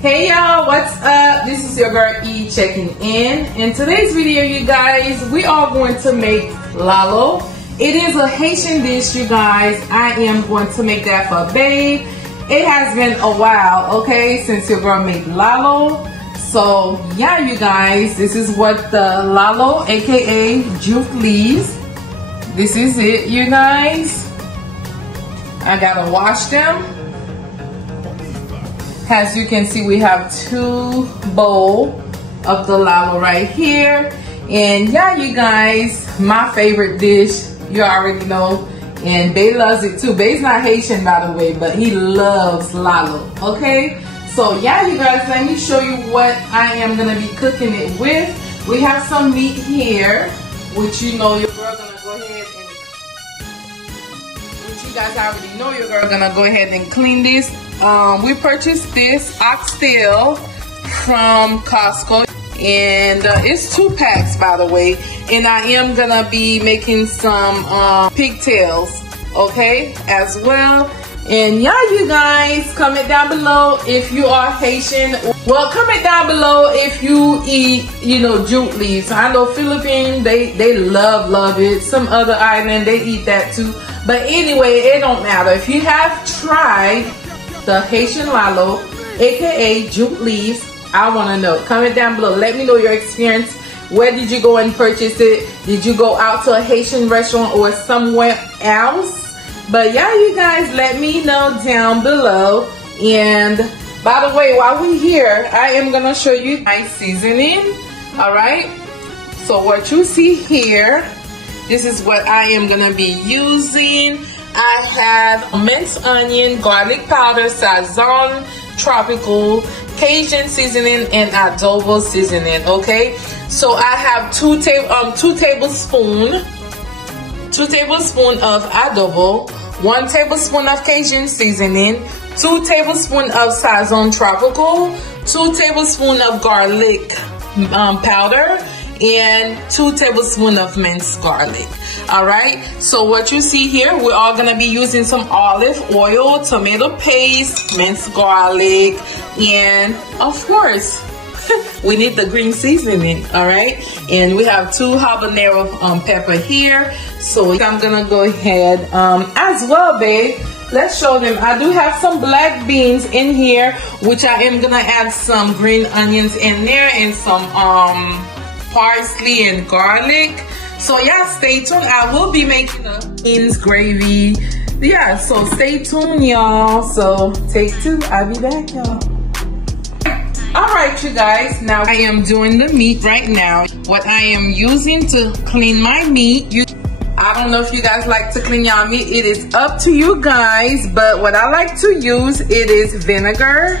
Hey y'all, what's up? This is your girl E checking in. In today's video, you guys, we are going to make lalo. It is a Haitian dish, you guys. I am going to make that for babe. It has been a while, okay, since your girl made lalo. So yeah, you guys, this is what the lalo, aka jute leaves. This is it, you guys. I gotta wash them. As you can see, we have 2 bowls of the lalo right here. And yeah, you guys, my favorite dish, you already know. And Bae loves it too. Bae's not Haitian, by the way, but he loves lalo, okay? So yeah, you guys, let me show you what I am gonna be cooking it with. We have some meat here, which you know your girl gonna go ahead and, which you guys already know your girl gonna go ahead and clean this. We purchased this oxtail from Costco, and it's 2 packs, by the way. And I am gonna be making some pigtails, okay, as well. And yeah, you guys, comment down below if you are Haitian. Well, comment down below if you eat, you know, jute leaves. I know Philippines, they love it. Some other island, they eat that too. But anyway, it don't matter. If you have tried the Haitian lalo, aka jute leaves, I want to know. Comment down below. Let me know your experience. Where did you go and purchase it? Did you go out to a Haitian restaurant or somewhere else? But yeah, you guys, let me know down below. And by the way, while we're here, I am gonna show you my seasoning. All right, so what you see here, this is what I am gonna be using. I have minced onion, garlic powder, sazon, tropical, Cajun seasoning, and adobo seasoning. Okay, so I have 2 tablespoons of adobo, 1 tablespoon of Cajun seasoning, 2 tablespoons of sazon tropical, 2 tablespoons of garlic powder, and 2 tablespoons of minced garlic. All right, so what you see here, we're all gonna be using some olive oil, tomato paste, minced garlic, and of course we need the green seasoning. All right, and we have 2 habanero pepper here. So I'm gonna go ahead as well, babe. Let's show them. I do have some black beans in here, which I am gonna add some green onions in there and some parsley and garlic. So yeah, stay tuned. I will be making a beans gravy. Yeah, so stay tuned, y'all. So take 2. I'll be back, y'all. All right, you guys. Now I am doing the meat right now. What I am using to clean my meat, I don't know if you guys like to clean your meat. It is up to you guys. But what I like to use, it is vinegar,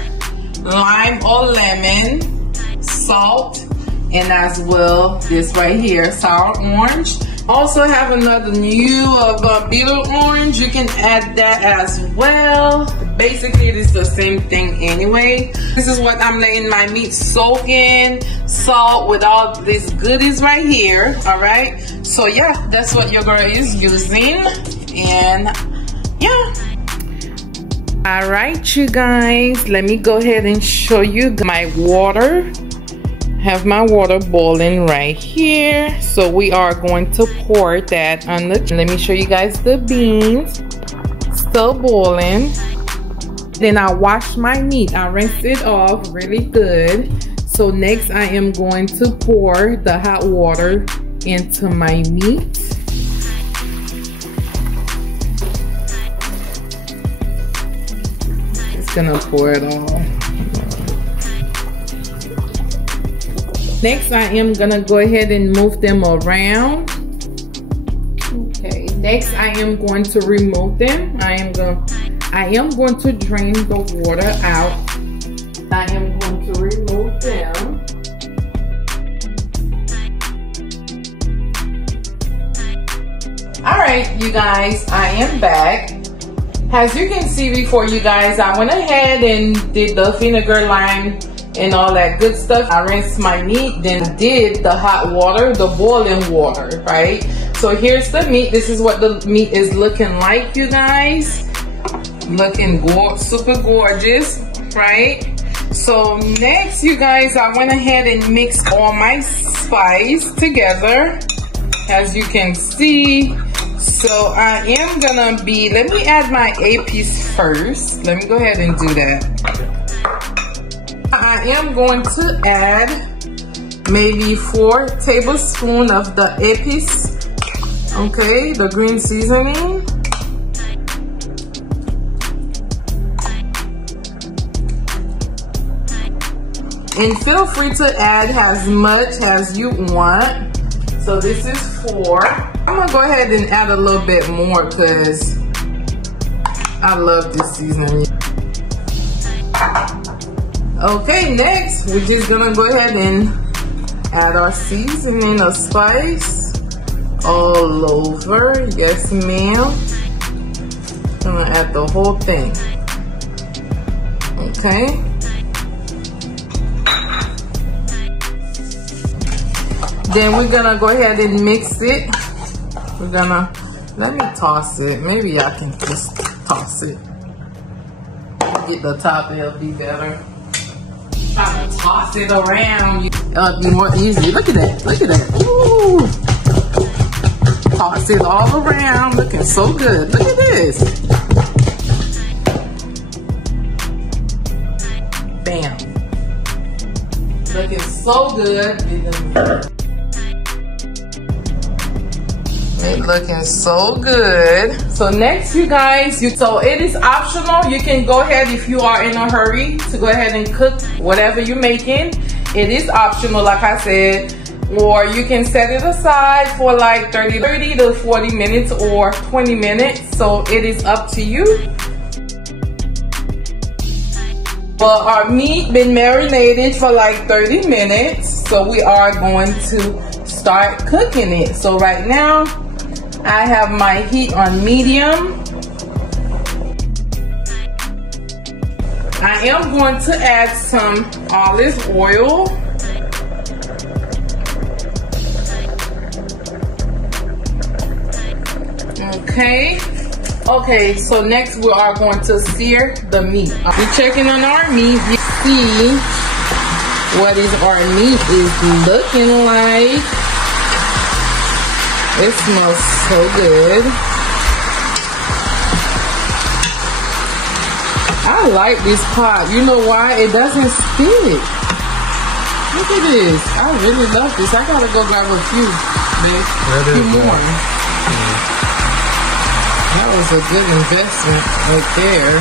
lime or lemon, salt, and as well this right here, sour orange. Also have another new of bitter orange. You can add that as well. Basically, it is the same thing anyway. This is what I'm letting my meat soak in. Salt with all these goodies right here. All right, so yeah, that's what your girl is using. And yeah, all right, you guys, let me go ahead and show you my water. Have my water boiling right here, so we are going to pour that on the. Let me show you guys the beans, still boiling. Then I wash my meat. I rinse it off really good. So next I am going to pour the hot water into my meat. Just gonna pour it all. Next, I am gonna go ahead and move them around. Okay, next I am going to remove them. I am going to drain the water out. I am going to remove them. All right, you guys, I am back. As you can see before, you guys, I went ahead and did the vinegar, lime, and all that good stuff. I rinsed my meat, then did the hot water, the boiling water, right? So here's the meat. This is what the meat is looking like, you guys. Looking super gorgeous, right? So next, you guys, I went ahead and mixed all my spice together, as you can see. So I am gonna be, let me add my épices first. Let me go ahead and do that. I am going to add maybe 4 tablespoons of the épices, okay, the green seasoning. And feel free to add as much as you want. So this is 4. I'm gonna go ahead and add a little bit more because I love this seasoning. Okay, next we're just gonna go ahead and add our seasoning of spice all over. Yes, ma'am. I'm gonna add the whole thing. Okay. Then we're gonna go ahead and mix it. We're gonna, let me toss it. Maybe I can just toss it. Get the top, it'll be better. Trying to toss it around. It'll be more easy. Look at that, look at that. Ooh. Toss it all around, looking so good. Look at this. Bam. Looking so good. It looking so good. So next, you guys, so it is optional. You can go ahead if you are in a hurry to go ahead and cook whatever you're making. It is optional, like I said, or you can set it aside for like 30 to 40 minutes or 20 minutes. So it is up to you. But our meat been marinated for like 30 minutes. So we are going to start cooking it. So right now, I have my heat on medium. I am going to add some olive oil. Okay, so next we are going to sear the meat. We're checking on our meat. You see what our meat is looking like. It smells so good. I like this pot. You know why? It doesn't stick. Look at this. I really love this. I gotta go grab a few, babe. A few more. That was a good investment right there.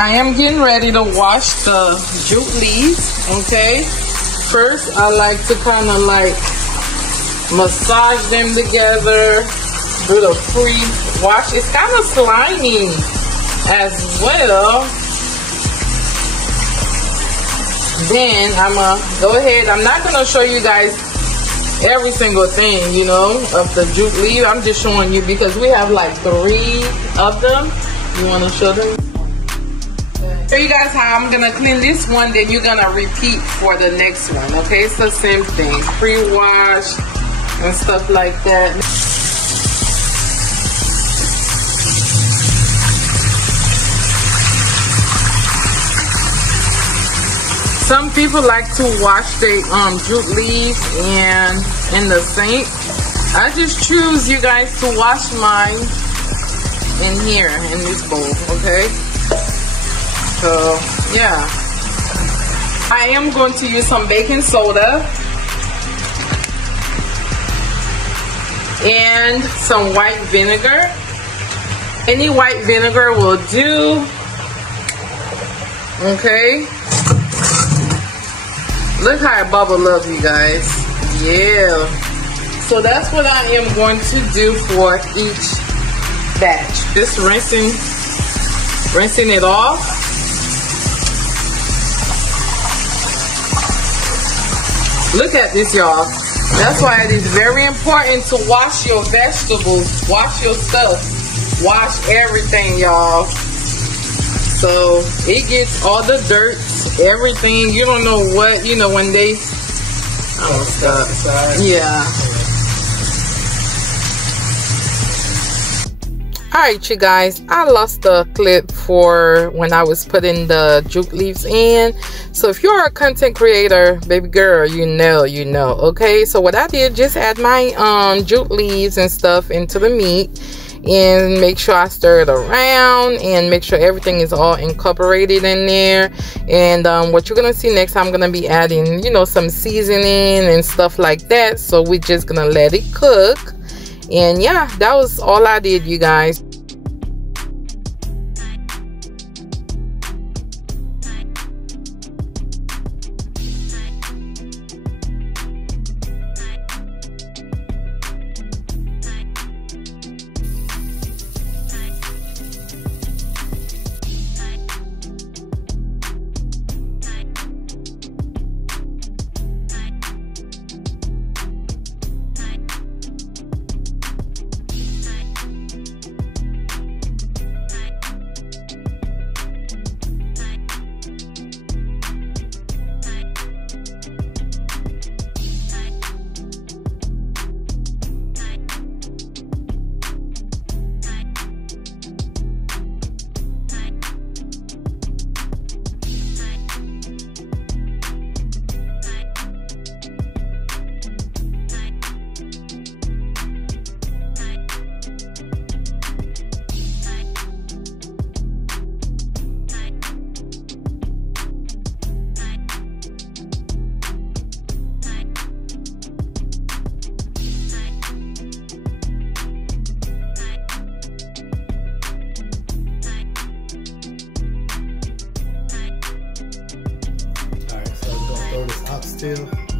I am getting ready to wash the jute leaves, okay? First, I like to kind of like massage them together, do the pre-wash. It's kind of slimy as well. Then I'm gonna go ahead, I'm not gonna show you guys every single thing, you know, of the jute leaf. I'm just showing you because we have like 3 of them. You wanna show them? Show you guys how I'm gonna clean this one, then you're gonna repeat for the next one. Okay, it's the same thing, pre-wash and stuff like that. Some people like to wash their jute leaf and in the sink. I just choose, you guys, to wash mine in here in this bowl. Okay. So, yeah. I am going to use some baking soda and some white vinegar. Any white vinegar will do. Okay. Look how it bubbled up, you guys. Yeah. So that's what I am going to do for each batch. Just rinsing it off. Look at this, y'all. That's why it is very important to wash your vegetables, wash your stuff, wash everything, y'all. So it gets all the dirt, everything. You don't know what, you know, when they, oh, stop. Yeah. Alright, you guys, I lost the clip for when I was putting the jute leaves in. So if you're a content creator, baby girl, you know, okay? So what I did, just add my jute leaves and stuff into the meat and make sure I stir it around and make sure everything is all incorporated in there. And what you're gonna see next, I'm gonna be adding, you know, some seasoning and stuff like that. So we're just gonna let it cook. And yeah, that was all I did, you guys. Alright, so we're gonna throw this oxtail